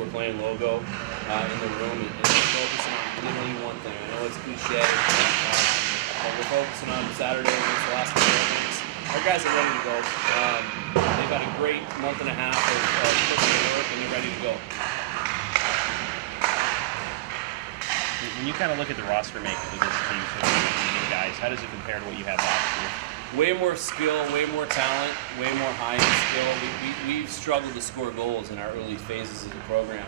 we're playing logo in the room, and we're focusing on literally one thing. I know it's cliche, but we're focusing on Saturday against the last couple of weeks. Our guys are ready to go. They've had a great month and a half of putting in work, and they're ready to go. When you kind of look at the roster makeup of this team, so you guys, how does it compare to what you had last year? Way more skill, way more talent, way more high-end skill. We've struggled to score goals in our early phases of the program.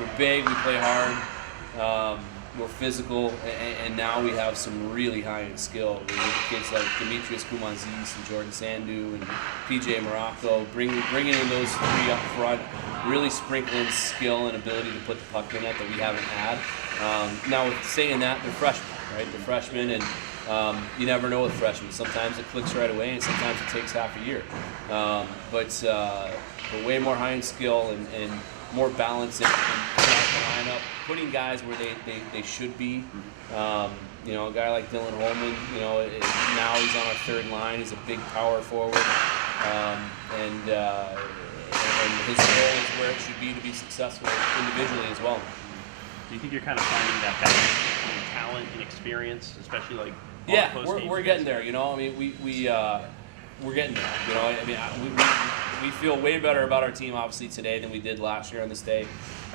We're big, we play hard, we're physical, and now we have some really high-end skill. We have kids like Demetrius Kumanzis and Jordan Sandu and PJ Morocco, bringing in those three up front, really sprinkling skill and ability to put the puck in net that we haven't had. Now, with saying that, they're freshmen, right? They're freshmen, and you never know with freshmen. Sometimes it clicks right away, and sometimes it takes half a year. But way more high-end skill and more balance in the lineup, putting guys where they should be. You know, a guy like Dylan Holman, you know, now he's on our third line. He's a big power forward, and his role is where it should be to be successful individually as well. Do you think you're kind of finding that balance between talent and experience, especially like? Yeah, we're getting there. You know, I mean, we're getting there. You know, I mean, we feel way better about our team obviously today than we did last year on this day,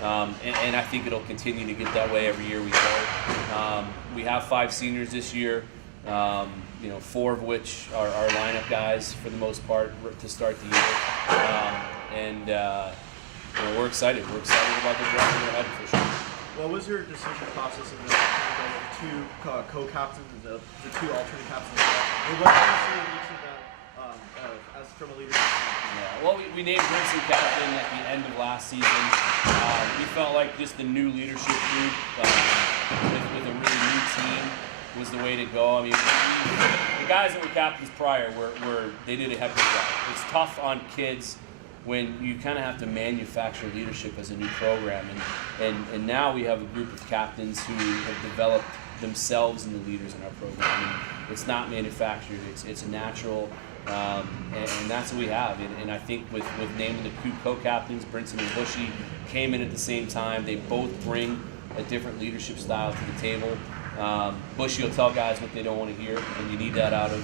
and I think it'll continue to get that way every year we go. We have 5 seniors this year. You know, 4 of which are lineup guys for the most part to start the year, and you know, we're excited. We're excited about the direction we're heading for sure. What was your decision process in the 2 co-captains, the 2 alternate captains? What did you see in each of them as from a leadership standpoint? Yeah, well, we named Brinson captain at the end of last season. We felt like just the new leadership group with a really new team was the way to go. I mean, the guys that were captains prior they did a heck of a job. It's tough on kids when you kind of have to manufacture leadership as a new program, and now we have a group of captains who have developed themselves into leaders in our program. And it's not manufactured; it's natural, and that's what we have. And I think with naming the 2 co-captains, Brinson and Bushy, came in at the same time. They both bring a different leadership style to the table. Bushy will tell guys what they don't want to hear, and you need that out of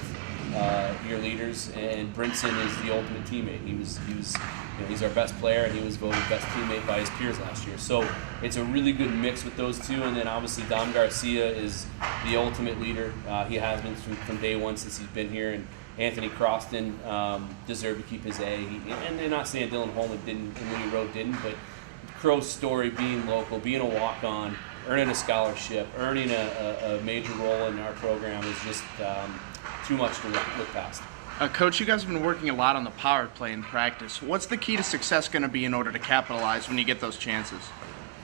your leaders. And Brinson is the ultimate teammate. He was you know, he's our best player, and he was voted best teammate by his peers last year. So it's a really good mix with those 2. And then obviously Dom Garcia is the ultimate leader. He has been from day one since he's been here. And Anthony Croston deserved to keep his A. And they're not saying Dylan Holman didn't and Winnie Rowe didn't, but Crow's story, being local, being a walk-on, earning a scholarship, earning a major role in our program is just too much to look past. Coach, you guys have been working a lot on the power play in practice. What's the key to success going to be in order to capitalize when you get those chances?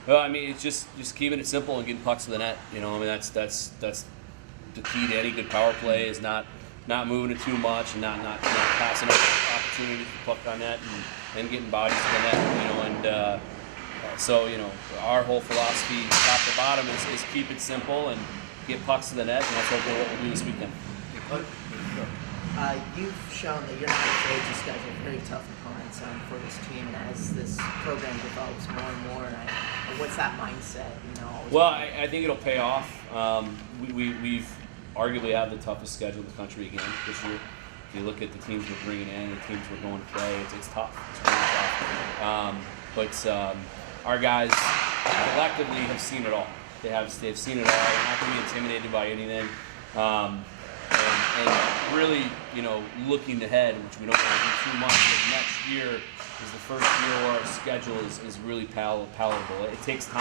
Well, I mean, it's just keeping it simple and getting pucks to the net. You know, I mean, that's the key to any good power play is not moving it too much and not passing up opportunities to puck on net and getting bodies to the net. You know, and so you know, our whole philosophy, top to bottom, is keep it simple and get pucks to the net, and that's what we'll do this weekend. You've shown that you're not afraid to schedule very tough opponents for this team, and as this program develops more and more, what's that mindset? You know. Well, I think it'll pay off. We've arguably had the toughest schedule in the country again this year. If you look at the teams we're bringing in, the teams we're going to play, it's tough. It's really tough. But our guys collectively have seen it all. They've seen it all. They're not going to be intimidated by anything. And really, you know, looking ahead, which we don't want to do too much, but next year is the first year where our schedule is really palatable. It takes time.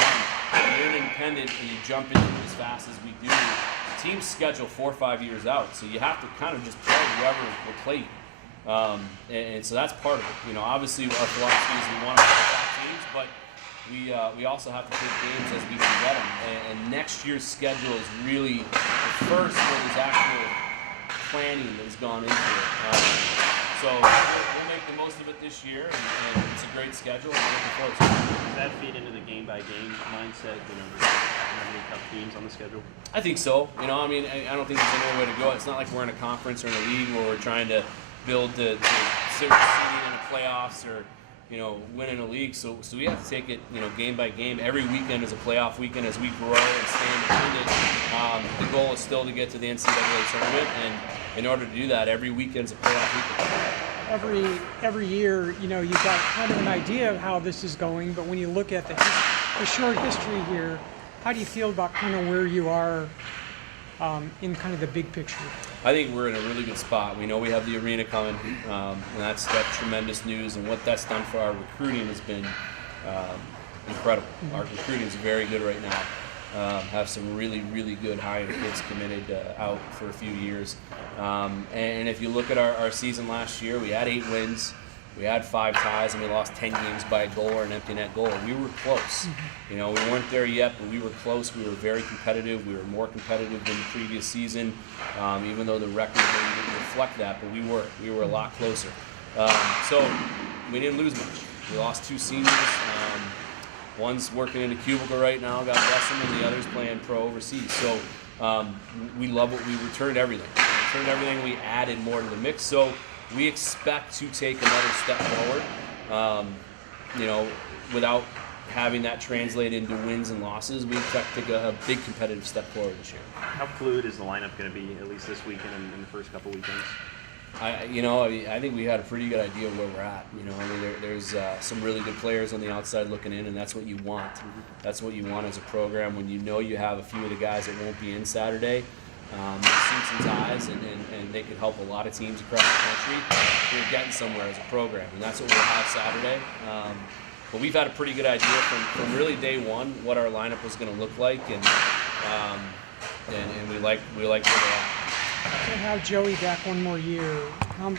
When you're an independent and you jump into it as fast as we do, the teams schedule 4 or 5 years out, so you have to kind of just play whoever will play you. And so that's part of it. You know, obviously our philosophy is we want to play top teams, but we also have to take games as we can get them. And next year's schedule is really the first where there's actual planning that has gone into it. So we'll make the most of it this year, and it's a great schedule, and we're looking forward to it. Does that feed into the game-by-game mindset, you know, having any tough teams on the schedule? I think so. You know, I mean, I don't think there's any other way to go. It's not like we're in a conference or in a league where we're trying to build the certain seeding in the playoffs or, winning a league. So we have to take it, game by game. Every weekend is a playoff weekend as we grow and stay independent. The goal is still to get to the NCAA tournament, and in order to do that, every weekend's a playoff weekend. Every year, you've got kind of an idea of how this is going, but when you look at the short history here, how do you feel about kind of where you are in kind of the big picture? I think we're in a really good spot. We know we have the arena coming, and that's tremendous news. And what that's done for our recruiting has been incredible. Our recruiting is very good right now. Have some really, really good high-end kids committed out for a few years. And if you look at our season last year, we had 8 wins. We had 5 ties, and we lost 10 games by a goal or an empty net goal. We were close. We weren't there yet, but we were close. We were very competitive. We were more competitive than the previous season, even though the record didn't reflect that. But we were a lot closer. So we didn't lose much. We lost 2 seniors. One's working in a cubicle right now, God bless him, and the other's playing pro overseas. So we love what we returned everything. We returned everything. We added more to the mix. So we expect to take another step forward, without having that translate into wins and losses. We expect to take a big competitive step forward this year. How fluid is the lineup going to be, at least this weekend and in the first couple weekends? I think we had a pretty good idea of where we're at. There's some really good players on the outside looking in, and that's what you want. That's what you want as a program when you have a few of the guys that won't be in Saturday. Suits and ties, and they could help a lot of teams across the country. We're getting somewhere as a program, and that's what we'll have Saturday. But we've had a pretty good idea from really day one what our lineup was going to look like, and we like where they are. To have Joey back one more year, how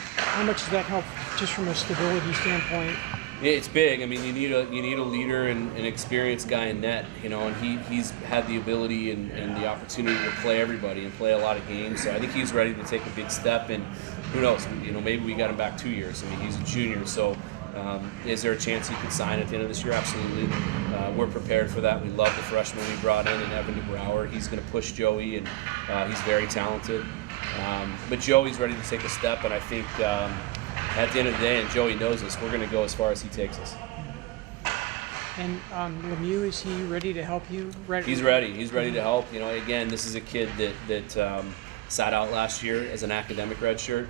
much does that help just from a stability standpoint? It's big. I mean, you need a leader and an experienced guy in net, and he's had the ability and the opportunity to play everybody and play a lot of games. So I think he's ready to take a big step. And who knows? Maybe we got him back 2 years. I mean, he's a junior, so is there a chance he could sign at the end of this year? Absolutely. We're prepared for that. We love the freshman we brought in, and Evan DeBrouwer. He's going to push Joey, and he's very talented. But Joey's ready to take a step, and I think. At the end of the day, and Joey knows this, we're going to go as far as he takes us. And Lemieux, is he ready to help you? He's ready. He's ready to help. Again, this is a kid that sat out last year as an academic redshirt,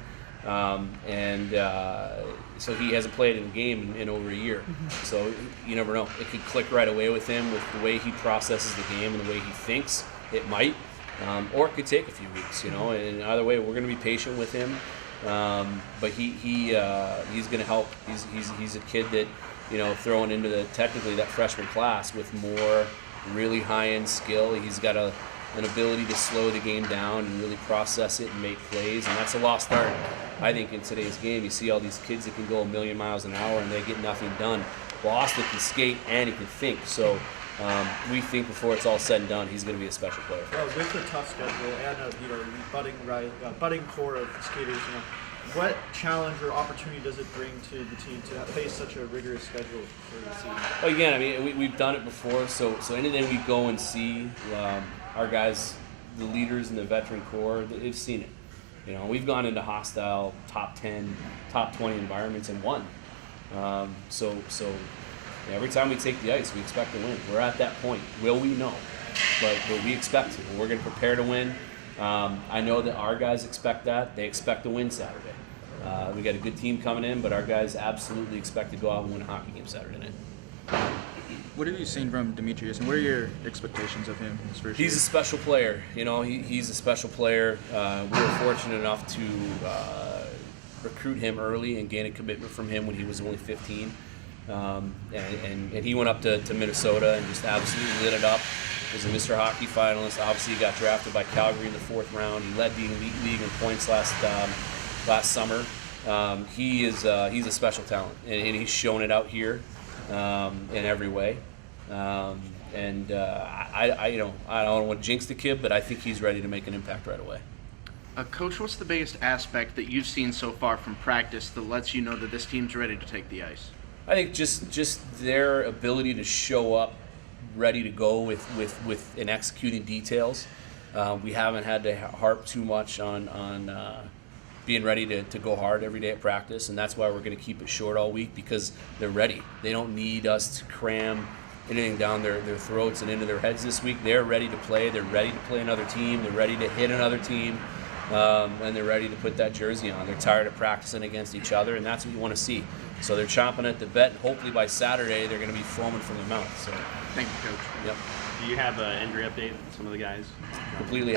so he hasn't played in a game in over a year. So you never know. It could click right away with him with the way he processes the game and the way he thinks. It might, or it could take a few weeks. And either way, we're going to be patient with him. But he's going to help. He's a kid that, throwing into technically that freshman class with more really high-end skill. He's got an ability to slow the game down and really process it and make plays, and that's a lost art. I think in today's game, you see all these kids that can go 1,000,000 miles an hour and they get nothing done. Well, Austin can skate and he can think. So we think before it's all said and done, he's going to be a special player. With the tough schedule and budding core of skaters, what challenge or opportunity does it bring to the team to face such a rigorous schedule for the season? Well, again, I mean, we've done it before, so anything we go and see, our guys, the leaders in the veteran core, they've seen it. We've gone into hostile top 10, top 20 environments and won. So every time we take the ice, we expect to win. We're at that point. Will we? No. But we expect to. We're going to prepare to win. I know that our guys expect that. They expect to win Saturday. We got a good team coming in, but our guys absolutely expect to go out and win a hockey game Saturday night. What have you seen from Demetrius, and what are your expectations of him his first year? He's a special player. He's a special player. We were fortunate enough to recruit him early and gain a commitment from him when he was only 15. And he went up to Minnesota and just absolutely lit it up. He was a Mr. Hockey finalist. Obviously, he got drafted by Calgary in the 4th round. He led the elite league in points last summer. He's a special talent, and he's shown it out here in every way. I don't want to jinx the kid, but I think he's ready to make an impact right away. Coach, what's the biggest aspect that you've seen so far from practice that lets you know that this team's ready to take the ice? I think just their ability to show up ready to go with and executing details. We haven't had to harp too much on being ready to go hard every day at practice, and that's why we're going to keep it short all week, because they're ready. They don't need us to cram anything down their throats and into their heads this week. They're ready to play. They're ready to play another team. They're ready to hit another team, and they're ready to put that jersey on. They're tired of practicing against each other, and that's what you want to see. So they're chomping at the bit. Hopefully by Saturday they're going to be foaming from their mouth. So, Thank you, Coach. yep, Do you have an injury update with some of the guys? completely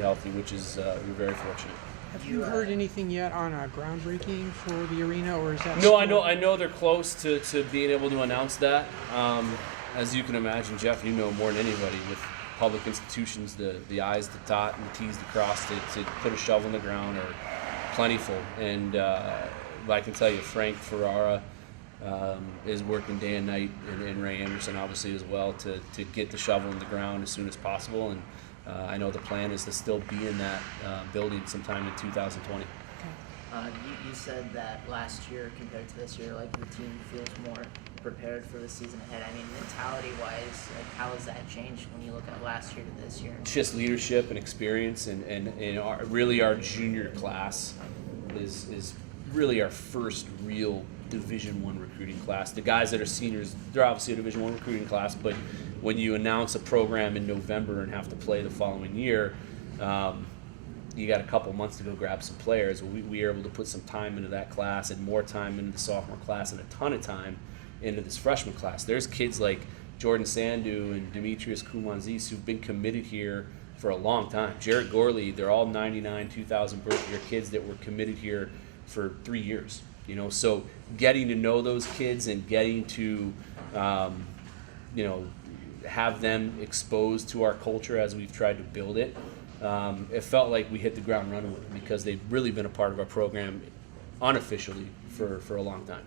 healthy, which is we're very fortunate. Have you heard anything yet on a groundbreaking for the arena, or is that? No, still- I know they're close to being able to announce that. As you can imagine, Jeff, you know more than anybody, with public institutions, the I's to dot and the T's to cross to put a shovel in the ground are plentiful. And I can tell you, Frank Ferrara is working day and night, and Ray Anderson obviously as well, to get the shovel in the ground as soon as possible. And I know the plan is to still be in that building sometime in 2020. You said that last year compared to this year, like the team feels more prepared for the season ahead. I mean, mentality-wise, like how has that changed when you look at last year to this year? It's just leadership and experience, and really our junior class is really our first real Division I recruiting class. The guys that are seniors, they're obviously a Division I recruiting class, but when you announce a program in November and have to play the following year, you got a couple months to go grab some players. We were able to put some time into that class and more time into the sophomore class and a ton of time into this freshman class. There's kids like Jordan Sandu and Demetrius Kumanzis who've been committed here for a long time. Jarrett Gorley, they're all 99, 2000 birth year kids that were committed here for 3 years. So getting to know those kids and getting to, have them exposed to our culture as we've tried to build it, it felt like we hit the ground running with them, because they've really been a part of our program unofficially for a long time.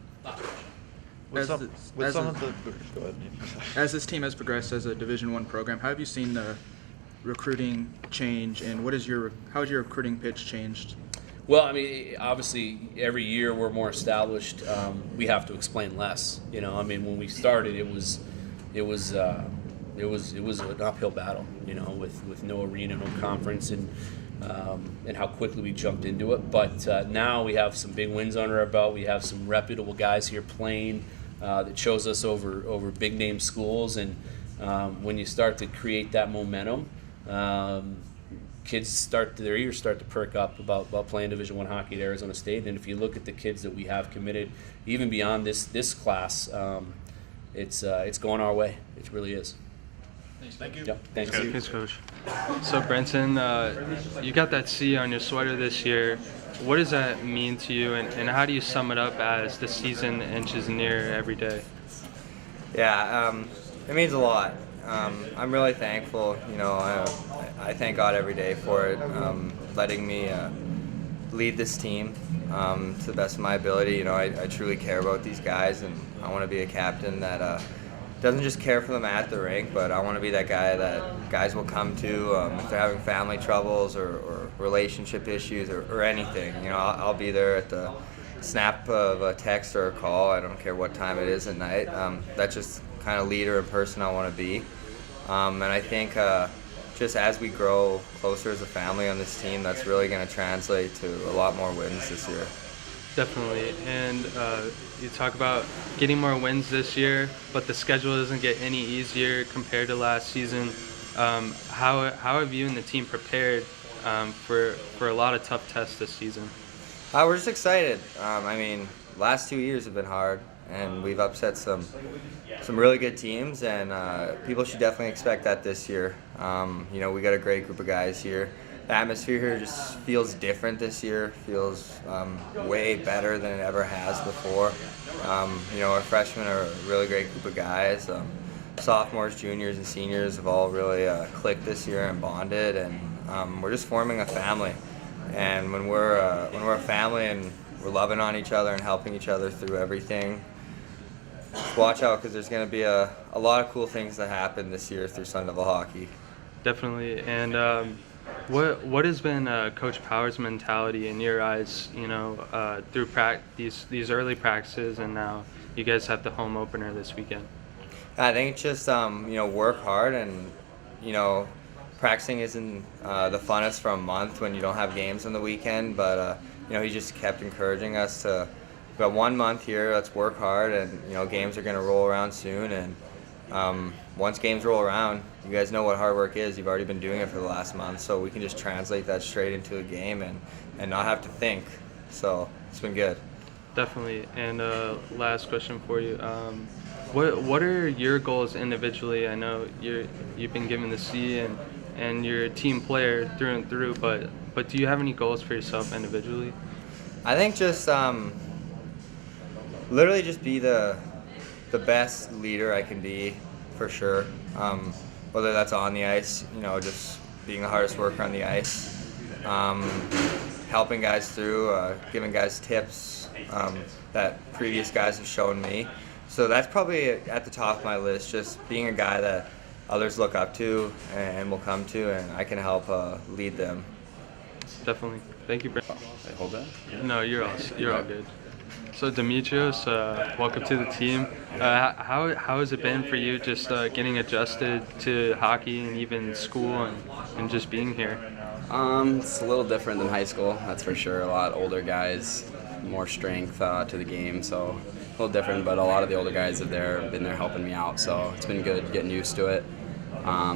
As this team has progressed as a Division I program, how have you seen the recruiting change, and how has your recruiting pitch changed? Well, I mean, obviously, every year we're more established. We have to explain less. When we started, it was an uphill battle. With no arena, no conference, and how quickly we jumped into it. But now we have some big wins under our belt. We have some reputable guys here playing that chose us over big name schools, and when you start to create that momentum, kids their ears start to perk up about playing Division I hockey at Arizona State. And if you look at the kids that we have committed, even beyond this class, it's going our way. It really is. Thank you. Yep. Thanks. Thanks, Coach. So, Brenton, you got that C on your sweater this year. What does that mean to you, and how do you sum it up as the season inches near every day? Yeah, it means a lot. I'm really thankful. I thank God every day for it, letting me lead this team to the best of my ability. I truly care about these guys, and I want to be a captain that doesn't just care for them at the rink, but I want to be that guy that guys will come to if they're having family troubles or relationship issues or anything. I'll be there at the snap of a text or a call. I don't care what time it is at night. That's just kind of leader and person I want to be. And I think just as we grow closer as a family on this team, that's really going to translate to a lot more wins this year. Definitely. And you talk about getting more wins this year, but the schedule doesn't get any easier compared to last season. How have you and the team prepared for a lot of tough tests this season? We're just excited. Last 2 years have been hard, and we've upset some really good teams, and people should definitely expect that this year. We got a great group of guys here. The atmosphere here just feels different this year, feels way better than it ever has before. Our freshmen are a really great group of guys. Sophomores, juniors, and seniors have all really clicked this year and bonded, and we're just forming a family. And when we're a family and we're loving on each other and helping each other through everything, just watch out, because there's going to be a lot of cool things that happen this year through Sun Devil hockey. Definitely. And what has been Coach Power's mentality in your eyes, through these early practices, and now you guys have the home opener this weekend? I think it's just work hard and practicing isn't the funnest for a month when you don't have games on the weekend, but he just kept encouraging us to. We've got 1 month here. Let's work hard, and games are going to roll around soon. And once games roll around, you guys know what hard work is. You've already been doing it for the last month, so we can just translate that straight into a game and not have to think. So it's been good. Definitely. And last question for you. What are your goals individually? I know you've been given the C and you're a team player through and through, but do you have any goals for yourself individually? I think just literally just be the best leader I can be, for sure. Whether that's on the ice, just being the hardest worker on the ice, helping guys through, giving guys tips that previous guys have shown me. So that's probably at the top of my list, just being a guy that others look up to and will come to, and I can help lead them. Definitely. Thank you, Brent. I hold that? Yeah. No, you're all good. So Demetrios, welcome to the team. How has it been for you just getting adjusted to hockey and even school and just being here? It's a little different than high school, that's for sure. A lot older guys, more strength to the game, so a little different. But a lot of the older guys have been there helping me out, so it's been good getting used to it.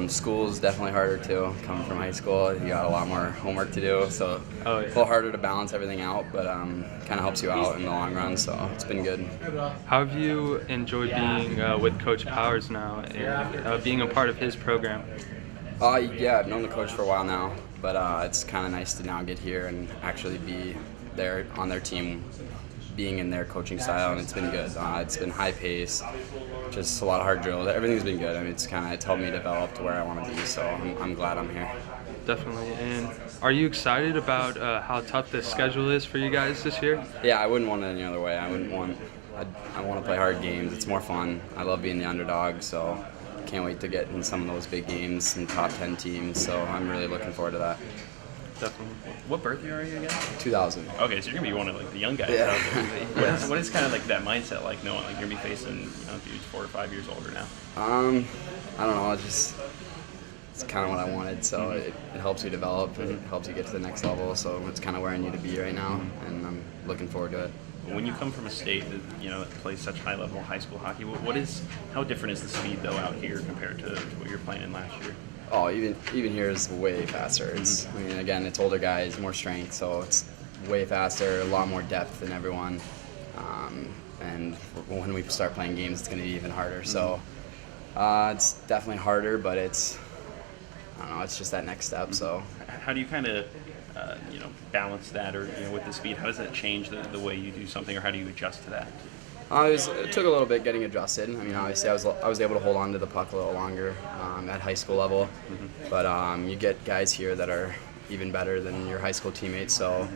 School's definitely harder too. Coming from high school, you got a lot more homework to do, so a little harder to balance everything out, but kind of helps you out in the long run, so it's been good. How have you enjoyed being with Coach Powers now and being a part of his program? Yeah, I've known the coach for a while now, but it's kind of nice to now get here and actually be there on their team, being in their coaching style, and it's been good. It's been high pace, just a lot of hard drills. Everything's been good. I mean, it's helped me develop to where I want to be, so I'm glad I'm here. Definitely. And are you excited about how tough this schedule is for you guys this year? Yeah, I wouldn't want it any other way. I want to play hard games. It's more fun. I love being the underdog, so can't wait to get in some of those big games and top 10 teams, so I'm really looking forward to that. Definitely. What birthday are you again? 2000. Okay, so you're gonna be one of the young guys. Yeah. What is kind of that mindset like, knowing you're gonna be facing dudes 4 or 5 years older now? I don't know. It's kind of what I wanted, so it helps you develop and it helps you get to the next level. So it's kind of where I need to be right now, and I'm looking forward to it. When you come from a state that plays such high level high school hockey, how different is the speed though out here compared to what you're playing in last year? Oh, even here is way faster. I mean, again, it's older guys, more strength, so it's way faster, a lot more depth than everyone. And when we start playing games, it's going to be even harder. So it's definitely harder, but I don't know, it's just that next step. So how do you kind of balance that, or with the speed? How does that change the way you do something, or how do you adjust to that? It took a little bit getting adjusted. I mean, obviously, I was able to hold on to the puck a little longer at high school level, but you get guys here that are even better than your high school teammates. So,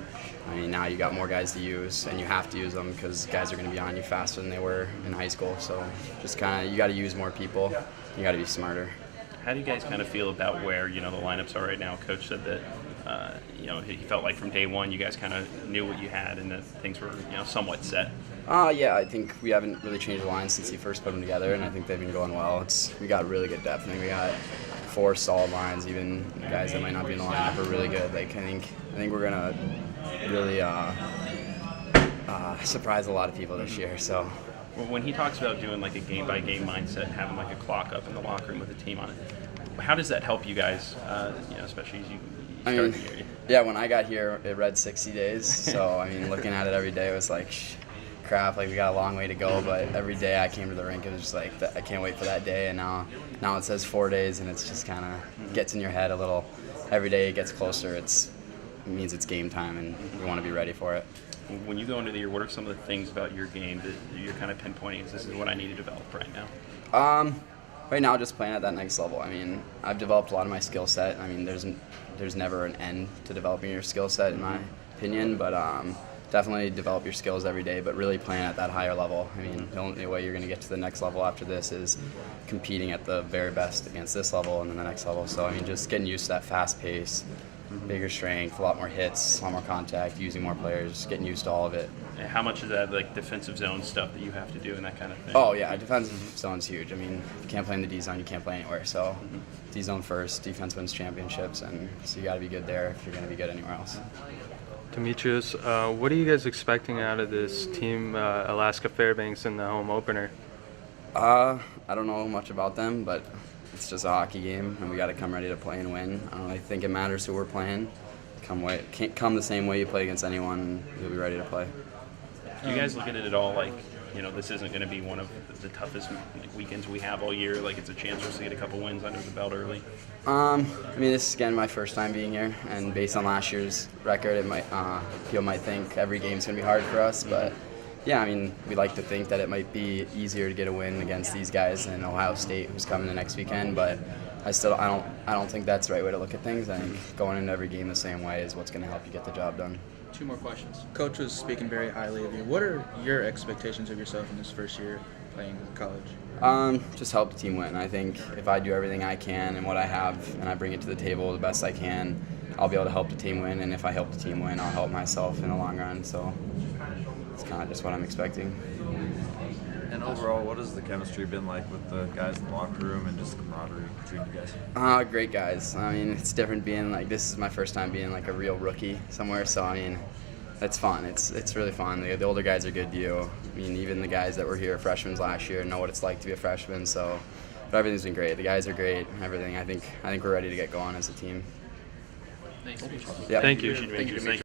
I mean, now you got more guys to use, and you have to use them because guys are going to be on you faster than they were in high school. So, just you got to use more people. You got to be smarter. How do you guys kind of feel about where the lineups are right now? Coach said that he felt like from day one you guys kind of knew what you had and that things were somewhat set. Yeah, I think we haven't really changed the lines since he first put them together, and I think they've been going well. We got really good depth. I think we got 4 solid lines. Even guys that might not be in the lineup are really good. Like I think we're gonna really surprise a lot of people this year. So. When he talks about doing like a game-by-game mindset, having like a clock up in the locker room with the team on it, how does that help you guys, especially as you start the year? Yeah, when I got here, it read 60 days. So, I mean, looking at it every day, it was like, crap, like we got a long way to go. But every day I came to the rink, it was just like, I can't wait for that day. And now it says 4 days, and it's just kind of gets in your head a little. Every day it gets closer, it means it's game time, and we want to be ready for it. When you go into the year, what are some of the things about your game that you're kind of pinpointing as this is what I need to develop right now? Right now, just playing at that next level. I mean, I've developed a lot of my skill set. I mean, there's never an end to developing your skill set, in my opinion, but definitely develop your skills every day, but really playing at that higher level. I mean, the only way you're going to get to the next level after this is competing at the very best against this level and then the next level. So, I mean, just getting used to that fast pace, bigger strength, a lot more hits, a lot more contact, using more players, getting used to all of it. how much is that like defensive zone stuff that you have to do and that kind of thing? Oh yeah, defensive zone's huge. I mean, if you can't play in the D zone, you can't play anywhere. So D zone first, defense wins championships, and so you got to be good there if you're going to be good anywhere else. Demetrius, what are you guys expecting out of this team, Alaska Fairbanks, in the home opener? I don't know much about them, but it's just a hockey game, and we got to come ready to play and win. I don't really think it matters who we're playing. Come the same way you play against anyone, and you'll be ready to play. Do you guys look at it at all like, this isn't going to be one of the toughest weekends we have all year? Like it's a chance for us to get a couple wins under the belt early? I mean, this is again my first time being here, and based on last year's record, it might people might think every game's gonna be hard for us. But yeah, I mean, we like to think that it might be easier to get a win against these guys than Ohio State, who's coming the next weekend. But I don't think that's the right way to look at things. I think going into every game the same way is what's gonna help you get the job done. 2 more questions. Coach was speaking very highly of you. What are your expectations of yourself in this first year playing college? Just help the team win. I think if I do everything I can and what I have and I bring it to the table the best I can, I'll be able to help the team win. And if I help the team win, I'll help myself in the long run. So it's kind of just what I'm expecting. And overall, what has the chemistry been like with the guys in the locker room and just camaraderie between you guys? Great guys. I mean, it's different being like, this is my first time being like a real rookie somewhere. So I mean, it's fun. It's really fun. The older guys are good to you. I mean, even the guys that were here freshmen last year know what it's like to be a freshman. So, but everything's been great. The guys are great. Everything. I think we're ready to get going as a team. Thanks. Yeah. Thank you. Thank you.